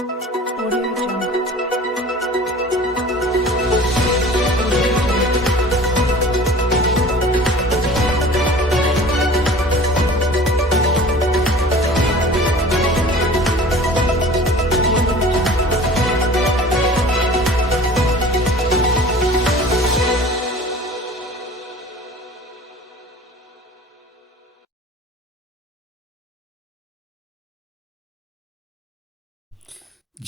Audio Jungle.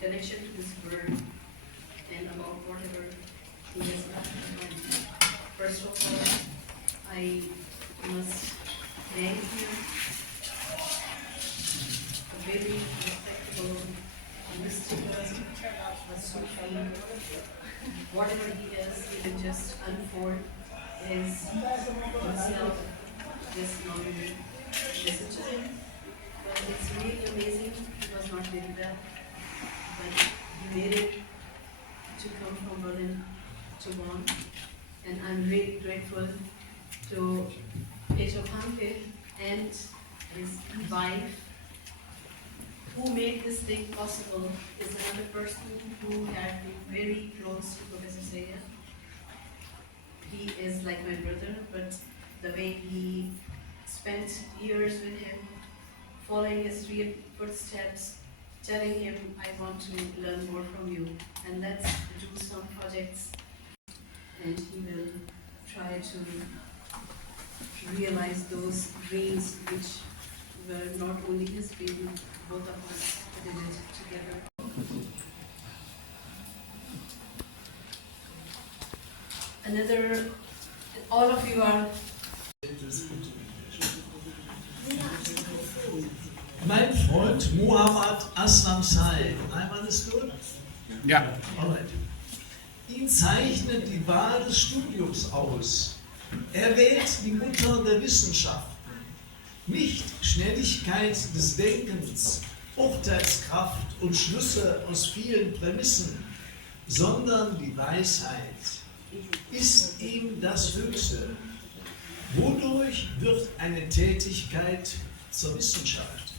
connection to his word and about whatever he has done. First of all, I must thank you, a very respectable, mystical, a Sufi, whatever he does, he will just unfold his himself, just normally listen to him. But it's really amazing, he was not very well. But he made it to come from Berlin to Bonn, and I'm really grateful to Peter Panke and his wife who made this thing possible. Is another person who had been very close to Professor Sayed. He is like my brother, but the way he spent years with him, following his real footsteps, telling him, I want to learn more from you, and let's do some projects, and he will try to realize those dreams which were not only his dream, both of us did it together. Another, all of you are Mein Freund Muhammad Aslam Said. Einmal ist gut? Ja. Alright. Ihn zeichnet die Wahl des Studiums aus. Er wählt die Mutter der Wissenschaften. Nicht Schnelligkeit des Denkens, Urteilskraft und Schlüsse aus vielen Prämissen, sondern die Weisheit ist ihm das Höchste. Wodurch wird eine Tätigkeit zur Wissenschaft?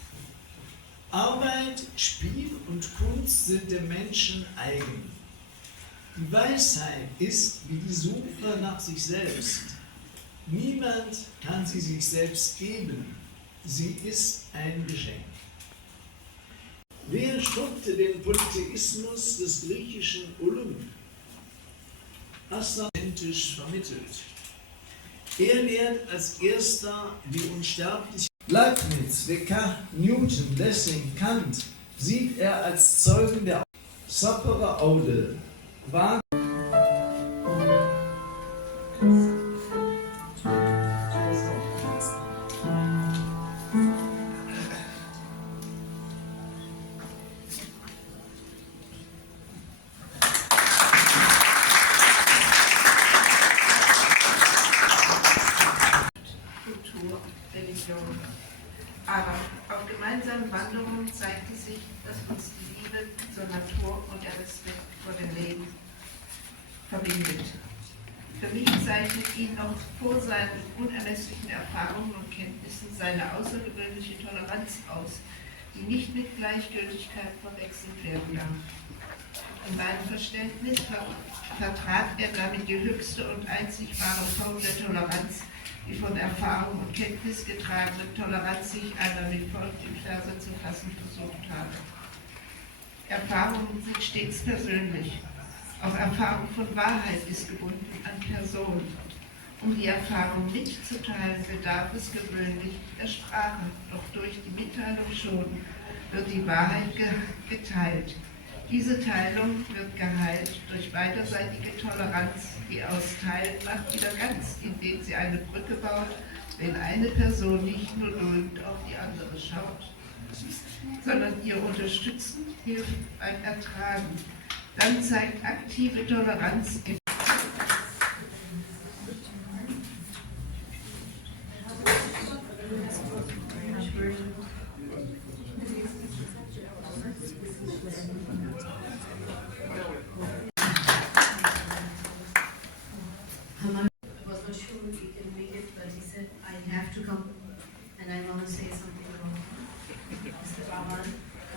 Arbeit, Spiel und Kunst sind dem Menschen eigen. Die Weisheit ist wie die Suche nach sich selbst. Niemand kann sie sich selbst geben. Sie ist ein Geschenk. Wer stoppte den Polytheismus des griechischen Olymp? Aslam vermittelt. Er lehrt als erster die Unsterblichkeit. Leibniz, Descartes, Newton, Lessing, Kant sieht er als Zeugen der Sapere Aude. War Kultur, Religion. Aber auf gemeinsamen Wanderungen zeigte sich, dass uns die Liebe zur Natur und der Respekt vor dem Leben verbindet. Für mich zeichnet ihn noch vor seinen unermesslichen Erfahrungen und Kenntnissen seine außergewöhnliche Toleranz aus, die nicht mit Gleichgültigkeit verwechselt werden darf. In meinem Verständnis vertrat er damit die höchste und einzig wahre Form der Toleranz, die von Erfahrung und Kenntnis getragene Toleranz sich einmal mit Volk in Verse zu fassen versucht habe. Erfahrungen sind stets persönlich. Auch Erfahrung von Wahrheit ist gebunden an Person. Um die Erfahrung mitzuteilen, bedarf es gewöhnlich der Sprache, doch durch die Mitteilung schon wird die Wahrheit geteilt. Diese Teilung wird geheilt durch beiderseitige Toleranz, die aus Teilen macht wieder ganz, indem sie eine Brücke baut, wenn eine Person nicht nur duldend auf die andere schaut, sondern ihr unterstützend hilft beim Ertragen. Dann zeigt aktive Toleranz was not sure if he can make it, but he said, I have to come and I want to say something about Mr. Pawan.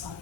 7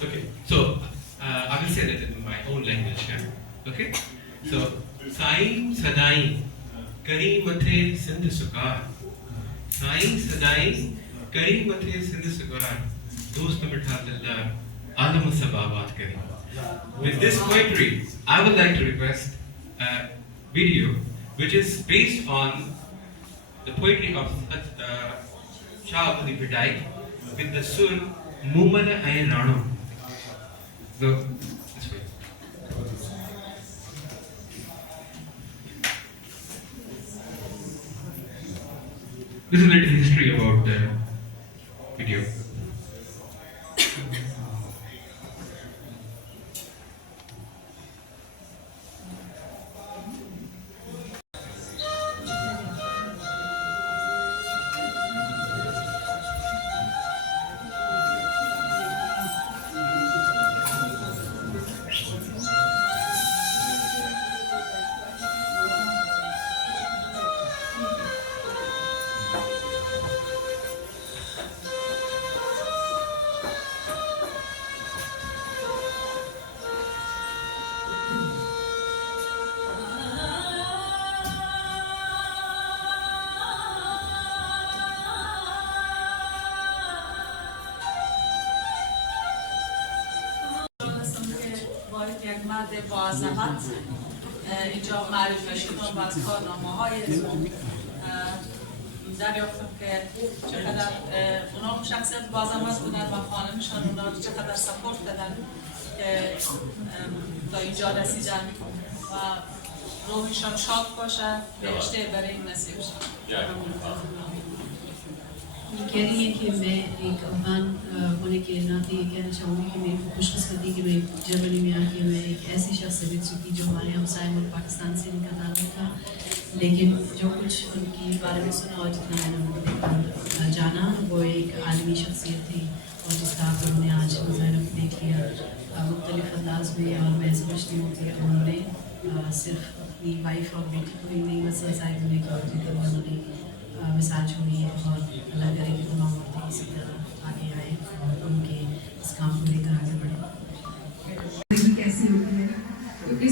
Okay, so I will say that in my own language. Yeah? Okay, so Sain Sadai Kari Mathe Sindh Sukar, Sain Sadai Kari Mathe Sindh Sukar, Dost Mitha Dillar, Adam Sababat Kari. With this poetry, I would like to request a video which is based on the poetry of Shah Abdi Bidai with the sur Mumana Ayn Rano. So, this way. This is a little history about the video. یک با عظمت اینجا معرفی شدم و از کارنامه‌های دریافتم که چقدر اونا شخصیت با عظمت بودن و خانمشان اونا رو چقدر سپورت دادن که تا اینجا رسیدن و روحشان شاد باشه، بهشته برای این نصیب شد. یہ کہہ رہی ہے کہ میں ایک افغان ہونے کے ناطے یہ کہنا چاہوں گی کہ میری خوش قسمتی کہ میں جرمنی میں آ کے میں ایک ایسی شخص سے مل چکی جو ہمارے ہمسائے ملک پاکستان سے ان کا تعلق تھا، لیکن جو کچھ ان کی بارے میں سنا اور جتنا میں نے جانا وہ ایک عالمی شخصیت تھی، اور جس کا آپ لوگوں نے آج مظاہرہ دیکھ لیا مختلف انداز میں، اور میں سمجھتی ہوں کہ انہوں نے صرف اپنی وائف اور بیٹی کو ہی نہیں مسئلہ ظاہر ہونے کی وجہ کر انہوں نے مثال چھوڑی ہے، اور اللہ کرے کہ تمام عورتیں اسی طرح آگے آئیں اور ان کے اس کام کو لے کر آگے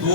2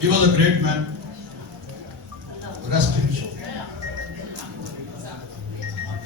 He was a great man. Rest in peace.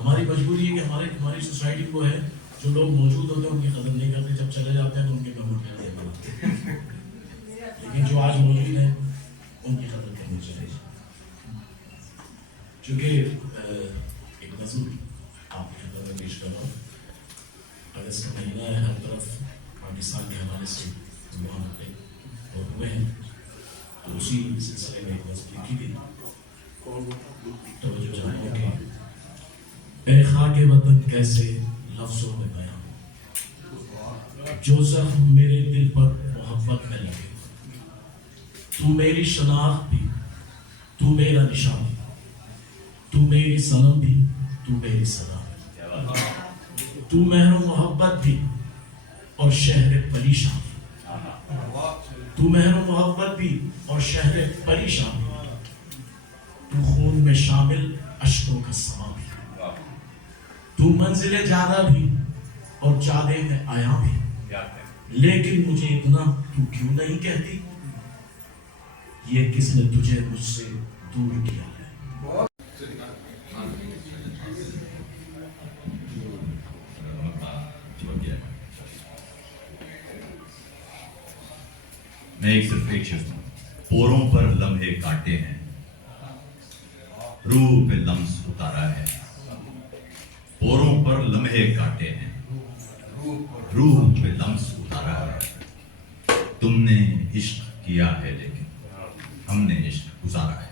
ہماری مجبوری ہے کہ ہماری سوسائٹی وہ ہے جو لوگ موجود ہوتے ہیں ان کی قدر نہیں کرتے، جب چلے جاتے ہیں تو ان کے میموری بناتے ہیں، لیکن جو آج موجود ہیں ان کی قدر کرنی چاہیے. چونکہ ایک نظم آپ کے خدمت میں پیش کر رہا ہوں. اگست کا مہینہ ہے، ہر طرف پاکستان کے حوالے سے عنوان ہوئے ہیں، تو اسی سلسلے میں ایک نظم لکھی گئی. توجہ چاہتا ہوں کہ اے خاک وطن کیسے لفظوں میں بیان، جو زخم میرے دل پر محبت میں لگے، تو میری شناخت بھی، تو میرا نشان بھی، تو میری صنم بھی، تو میری صدا بھی، تو مہر و محبت بھی اور شہر پریشان بھی، تو مہر و محبت بھی اور شہر پریشان بھی، تو خون میں شامل اشکوں کا سما بھی، تو منزل جانا بھی اور جادے میں آیا بھی، لیکن مجھے اتنا تو کیوں نہیں کہتی، یہ کس نے تجھے مجھ سے دور کیا ہے. میں ایک صرف ایک شخص ہوں. پوروں پر لمحے کاٹے ہیں، روح پہ لمس اتارا ہے. پوروں پر لمحے کاٹے ہیں، روح پہ لمس اتارا ہے. تم نے عشق کیا ہے لیکن ہم نے عشق گزارا ہے.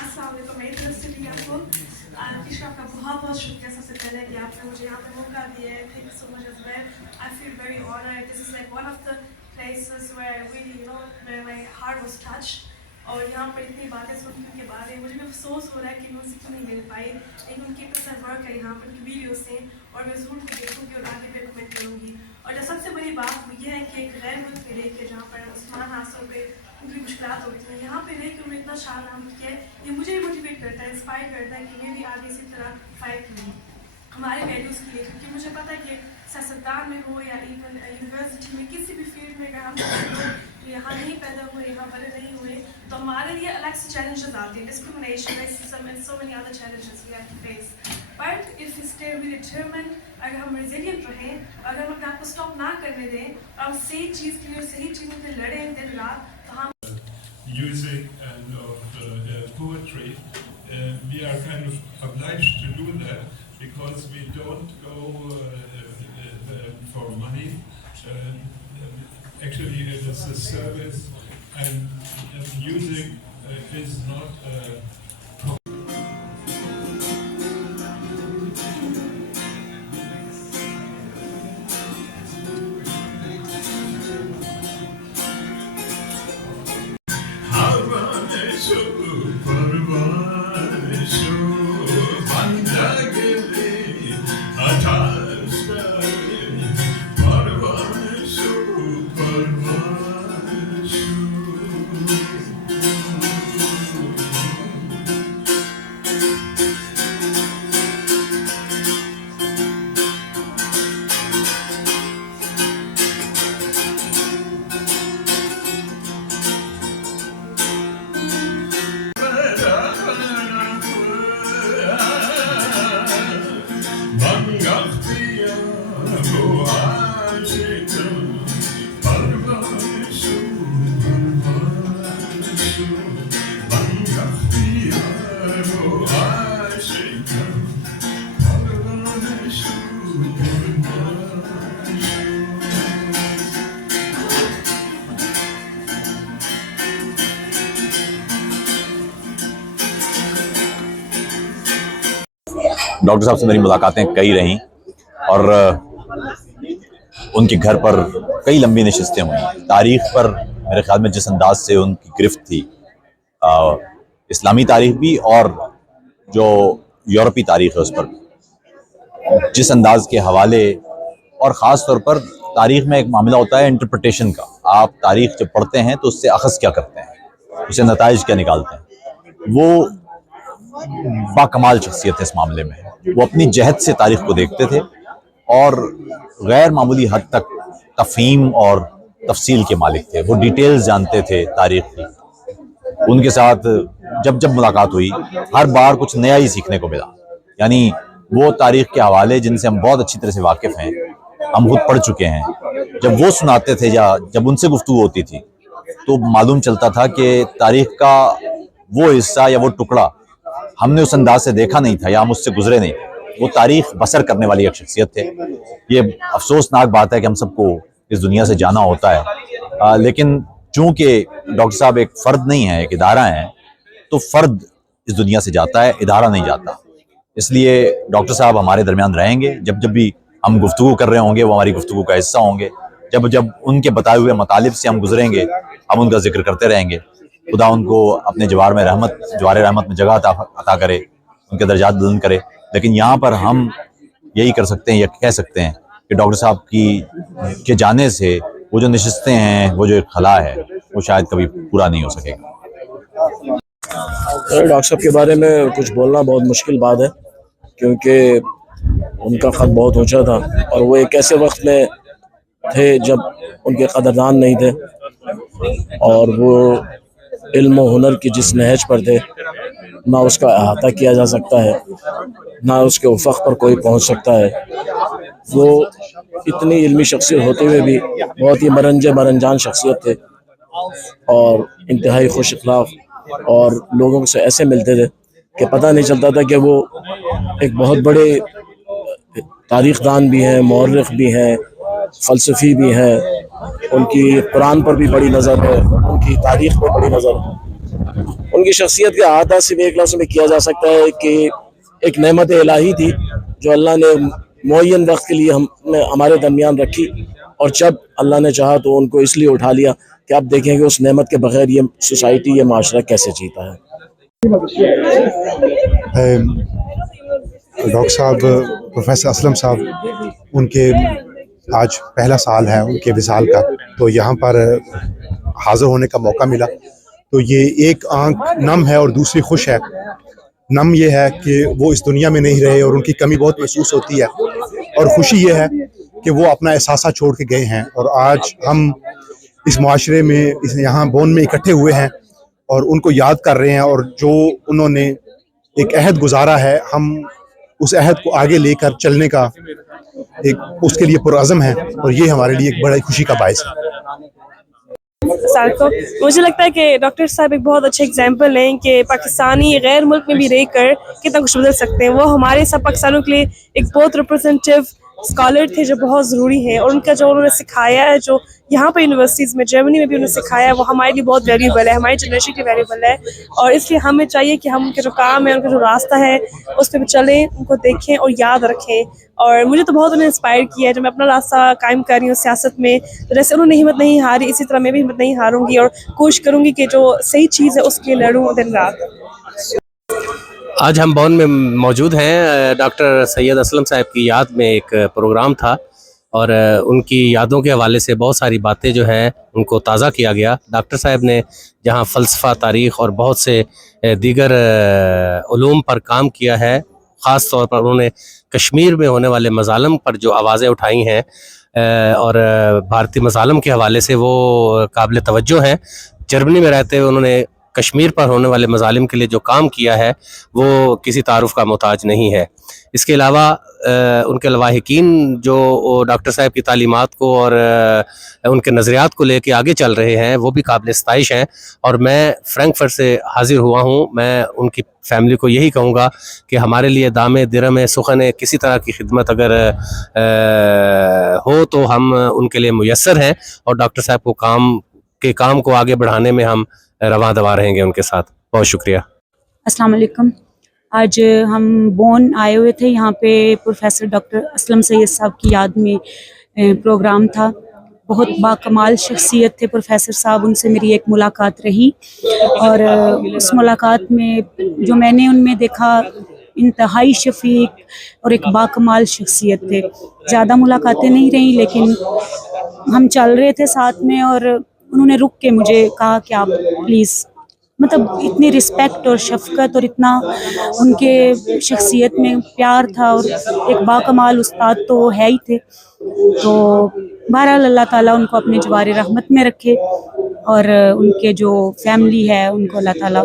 السلام علیکم. میری طرف سے بھی آپ کو عشق کا بہت بہت شکریہ. سب سے پہلے کہ آپ نے مجھے یہاں پہ موقع دیا ہے. Thank you so much as well. I feel very honored. This is like one of the places where really, where my heart was touched. اور یہاں پر اتنی باتیں سننے کے بعد مجھے بھی افسوس ہو رہا ہے کہ میں ان سے کیوں نہیں مل پائی، لیکن ان کی پسند ورک ہے یہاں پر ان کی ویڈیوز ہیں اور میں ضرور کو دیکھوں گی اور آگے بھی کمنٹ کروں گی. اور جو سب سے بڑی بات وہ یہ ہے کہ ایک غیر ملک میں رہ کے جہاں پر عثمان حاصل پہ ان کی مشکلات ہوتی ہیں، یہاں پہ رہ کے انہوں نے اتنا شان حاصل کیا ہے. یہ مجھے بھی موٹیویٹ کرتا ہے، انسپائر کرتا ہے کہ میں بھی آگے اسی طرح فائٹ کروں ہمارے ویلیوز کے لیے. کیونکہ مجھے پتہ ہے کہ سیاستدان میں ہو یا ایون یونیورسٹی میں کسی بھی فیلڈ میں اگر ہم یہاں نہیں پیدا ہوئے، یہاں بڑے نہیں ہوئے، تو ہمارے لیے الگ سے چیلنجز آتے ہیں. Discrimination, racism and so many other challenges we have to face. But if you stay we determined, اگر ہم ریزیلینٹ رہیں، اگر ہم اپنے آپ کو اسٹاپ نہ کرنے دیں اور ہم صحیح چیز کے لیے صحیح چیزوں پہ لڑیں دن رات، تو ہم music and of poetry, we are kind of obliged to do that because we don't go for money. Actually, it is a service, and music is not doctor صاحب سے میری ملاقاتیں کئی رہیں اور ان کے گھر پر کئی لمبی نشستیں ہوئیں. تاریخ پر میرے خیال میں جس انداز سے ان کی گرفت تھی، اسلامی تاریخ بھی اور جو یورپی تاریخ ہے اس پر جس انداز کے حوالے، اور خاص طور پر تاریخ میں ایک معاملہ ہوتا ہے انٹرپریٹیشن کا. آپ تاریخ جب پڑھتے ہیں تو اس سے اخذ کیا کرتے ہیں، اسے نتائج کیا نکالتے ہیں. وہ با کمال شخصیت ہے اس معاملے میں. وہ اپنی جہت سے تاریخ کو دیکھتے تھے اور غیر معمولی حد تک تفہیم اور تفصیل کے مالک تھے. وہ ڈیٹیلز جانتے تھے تاریخ کی. ان کے ساتھ جب جب ملاقات ہوئی ہر بار کچھ نیا ہی سیکھنے کو ملا. یعنی وہ تاریخ کے حوالے جن سے ہم بہت اچھی طرح سے واقف ہیں, ہم خود پڑھ چکے ہیں, جب وہ سناتے تھے یا جب ان سے گفتگو ہوتی تھی تو معلوم چلتا تھا کہ تاریخ کا وہ حصہ یا وہ ٹکڑا ہم نے اس انداز سے دیکھا نہیں تھا یا ہم اس سے گزرے نہیں. وہ تاریخ بسر کرنے والی ایک شخصیت تھے. یہ افسوسناک بات ہے کہ ہم سب کو اس دنیا سے جانا ہوتا ہے, لیکن چونکہ ڈاکٹر صاحب ایک فرد نہیں ہے, ایک ادارہ ہے, تو فرد اس دنیا سے جاتا ہے, ادارہ نہیں جاتا. اس لیے ڈاکٹر صاحب ہمارے درمیان رہیں گے. جب جب بھی ہم گفتگو کر رہے ہوں گے وہ ہماری گفتگو کا حصہ ہوں گے. جب جب ان کے بتائے ہوئے مطالب سے ہم گزریں گے ہم ان کا ذکر کرتے رہیں گے. خدا ان کو اپنے جوار رحمت میں جگہ عطا کرے, ان کے درجات بلند کرے. لیکن یہاں پر ہم یہی کر سکتے ہیں یا کہہ سکتے ہیں کہ ڈاکٹر صاحب کے جانے سے وہ جو نشستیں ہیں, وہ جو ایک خلا ہے, وہ شاید کبھی پورا نہیں ہو سکے گا. ڈاکٹر صاحب کے بارے میں کچھ بولنا بہت مشکل بات ہے, کیونکہ ان کا خط بہت اونچا تھا اور وہ ایک ایسے وقت میں تھے جب ان کے قدردان نہیں تھے, اور وہ علم و ہنر کی جس نہج پر تھے نہ اس کا احاطہ کیا جا سکتا ہے, نہ اس کے افق پر کوئی پہنچ سکتا ہے. وہ اتنی علمی شخصیت ہوتے ہوئے بھی بہت ہی مرنجان شخصیت تھے, اور انتہائی خوش اخلاق, اور لوگوں سے ایسے ملتے تھے کہ پتہ نہیں چلتا تھا کہ وہ ایک بہت بڑے تاریخ دان بھی ہیں, مورخ بھی ہیں, فلسفی بھی ہیں. ان کی قرآن پر بھی بڑی نظر ہے, ان کی تاریخ پر بڑی نظر ہے. ان کی شخصیت کا احاطہ صرف ایک لفظ میں کیا جا سکتا ہے کہ ایک نعمت الہی تھی جو اللہ نے معین وقت کے لیے ہمارے درمیان رکھی, اور جب اللہ نے چاہا تو ان کو اس لیے اٹھا لیا کہ آپ دیکھیں کہ اس نعمت کے بغیر یہ سوسائٹی, یہ معاشرہ کیسے جیتا ہے. ڈاکٹر صاحب پروفیسر اسلم صاحب, ان کے آج پہلا سال ہے ان کے وصال کا, تو یہاں پر حاضر ہونے کا موقع ملا. تو یہ ایک آنکھ نم ہے اور دوسری خوش ہے. نم یہ ہے کہ وہ اس دنیا میں نہیں رہے اور ان کی کمی بہت محسوس ہوتی ہے, اور خوشی یہ ہے کہ وہ اپنا احساسہ چھوڑ کے گئے ہیں, اور آج ہم اس معاشرے میں یہاں بون میں اکٹھے ہوئے ہیں اور ان کو یاد کر رہے ہیں, اور جو انہوں نے ایک عہد گزارا ہے ہم اس عہد کو آگے لے کر چلنے کا اس کے لیے پرعزم ہیں, اور یہ ہمارے لیے ایک بڑی خوشی کا باعث ہے. مجھے لگتا ہے کہ ڈاکٹر صاحب ایک بہت اچھے اگزامپل ہیں کہ پاکستانی غیر ملک میں بھی رہ کر کتنا کچھ بدل سکتے ہیں. وہ ہمارے سب پاکستانوں کے لیے ایک بہت ریپرزینٹیو اسکالر تھے جو بہت ضروری ہیں, اور ان کا جو انہوں نے سکھایا ہے, جو یہاں پہ یونیورسٹیز میں جرمنی میں بھی انہوں نے سکھایا ہے, وہ ہمارے لیے بہت ویلیوبل ہے, ہماری جنریشن کے ویلیوبل ہے. اور اس لیے ہمیں چاہیے کہ ہم ان کے جو کام ہے, ان کا جو راستہ ہے, اس پہ بھی چلیں, ان کو دیکھیں اور یاد رکھیں. اور مجھے تو بہت انہیں انسپائر کیا ہے. جب میں اپنا راستہ قائم کر رہی ہوں سیاست میں, تو جیسے انہوں نے ہمت نہیں ہاری, اسی طرح میں بھی ہمت نہیں ہاروں گی, اور کوشش کروں گی کہ جو صحیح چیز ہے اس کے لیے لڑوں دن رات. آج ہم بون میں موجود ہیں. ڈاکٹر سید اسلم صاحب کی یاد میں ایک پروگرام تھا, اور ان کی یادوں کے حوالے سے بہت ساری باتیں جو ہیں ان کو تازہ کیا گیا. ڈاکٹر صاحب نے جہاں فلسفہ, تاریخ اور بہت سے دیگر علوم پر کام کیا ہے, خاص طور پر انہوں نے کشمیر میں ہونے والے مظالم پر جو آوازیں اٹھائی ہیں, اور بھارتی مظالم کے حوالے سے وہ قابل توجہ ہیں. جرمنی میں رہتے ہوئے انہوں نے کشمیر پر ہونے والے مظالم کے لیے جو کام کیا ہے وہ کسی تعارف کا محتاج نہیں ہے. اس کے علاوہ ان کے لواحقین جو ڈاکٹر صاحب کی تعلیمات کو اور ان کے نظریات کو لے کے آگے چل رہے ہیں, وہ بھی قابل ستائش ہیں. اور میں فرینکفرٹ سے حاضر ہوا ہوں. میں ان کی فیملی کو یہی کہوں گا کہ ہمارے لیے دامِ درم سخن کسی طرح کی خدمت اگر ہو تو ہم ان کے لیے میسر ہیں, اور ڈاکٹر صاحب کو کام کو آگے بڑھانے میں ہم رواں دوا رہیں گے ان کے ساتھ. بہت شکریہ. السلام علیکم. آج ہم بون آئے ہوئے تھے, یہاں پہ پروفیسر ڈاکٹر اسلم سید صاحب کی یاد میں پروگرام تھا. بہت باکمال شخصیت تھے پروفیسر صاحب, ان سے میری ایک ملاقات رہی, اور اس ملاقات میں جو میں نے ان میں دیکھا انتہائی شفیق اور ایک باکمال شخصیت تھے. زیادہ ملاقاتیں نہیں رہیں, لیکن ہم چل رہے تھے ساتھ میں, اور انہوں نے رک کے مجھے کہا کہ آپ پلیز, مطلب اتنی رسپیکٹ اور شفقت اور اتنا ان کے شخصیت میں پیار تھا, اور ایک باکمال استاد تو ہے ہی تھے. تو بہرحال اللہ تعالیٰ ان کو اپنے جوار رحمت میں رکھے, اور ان کے جو فیملی ہے ان کو اللہ تعالیٰ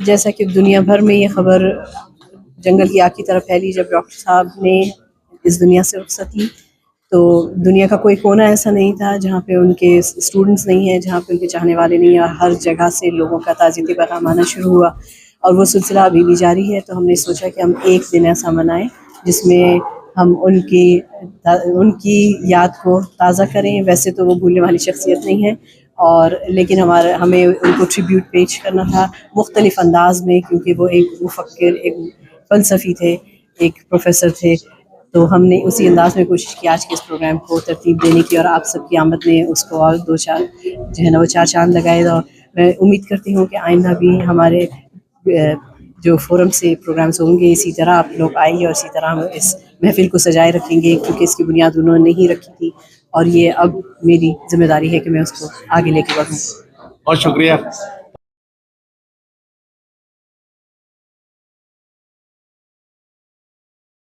جیسا کہ دنیا بھر میں یہ خبر جنگل کی آگ کی طرح پھیلی جب ڈاکٹر صاحب نے اس دنیا سے رخصت لی، تو دنیا کا کوئی کونا ایسا نہیں تھا جہاں پہ ان کے اسٹوڈنٹس نہیں ہیں، جہاں پہ ان کے چاہنے والے نہیں ہیں، اور ہر جگہ سے لوگوں کا تعزیتی پیغام آنا شروع ہوا، اور وہ سلسلہ ابھی بھی جاری ہے۔ تو ہم نے سوچا کہ ہم ایک دن ایسا منائیں جس میں ہم ان کی یاد کو تازہ کریں۔ ویسے تو وہ بھولنے والی شخصیت نہیں ہے، اور لیکن ہمیں ان کو ٹریبیوٹ پیش کرنا تھا مختلف انداز میں، کیونکہ وہ ایک مفکر، ایک فلسفی تھے، ایک پروفیسر تھے۔ تو ہم نے اسی انداز میں کوشش کی آج کے اس پروگرام کو ترتیب دینے کی، اور آپ سب کی آمد نے اس کو اور دو چار جو ہے نا وہ چار چاند لگائے۔ اور میں امید کرتی ہوں کہ آئندہ بھی ہمارے جو فورم سے پروگرامز ہوں گے اسی طرح آپ لوگ آئیے، اور اسی طرح ہم اس محفل کو سجائے رکھیں گے، کیونکہ اس کی بنیاد انہوں نے ہی رکھی تھی، اور یہ اب میری ذمہ داری ہے کہ میں اس کو آگے لے کے بڑھوں۔ بہت شکریہ۔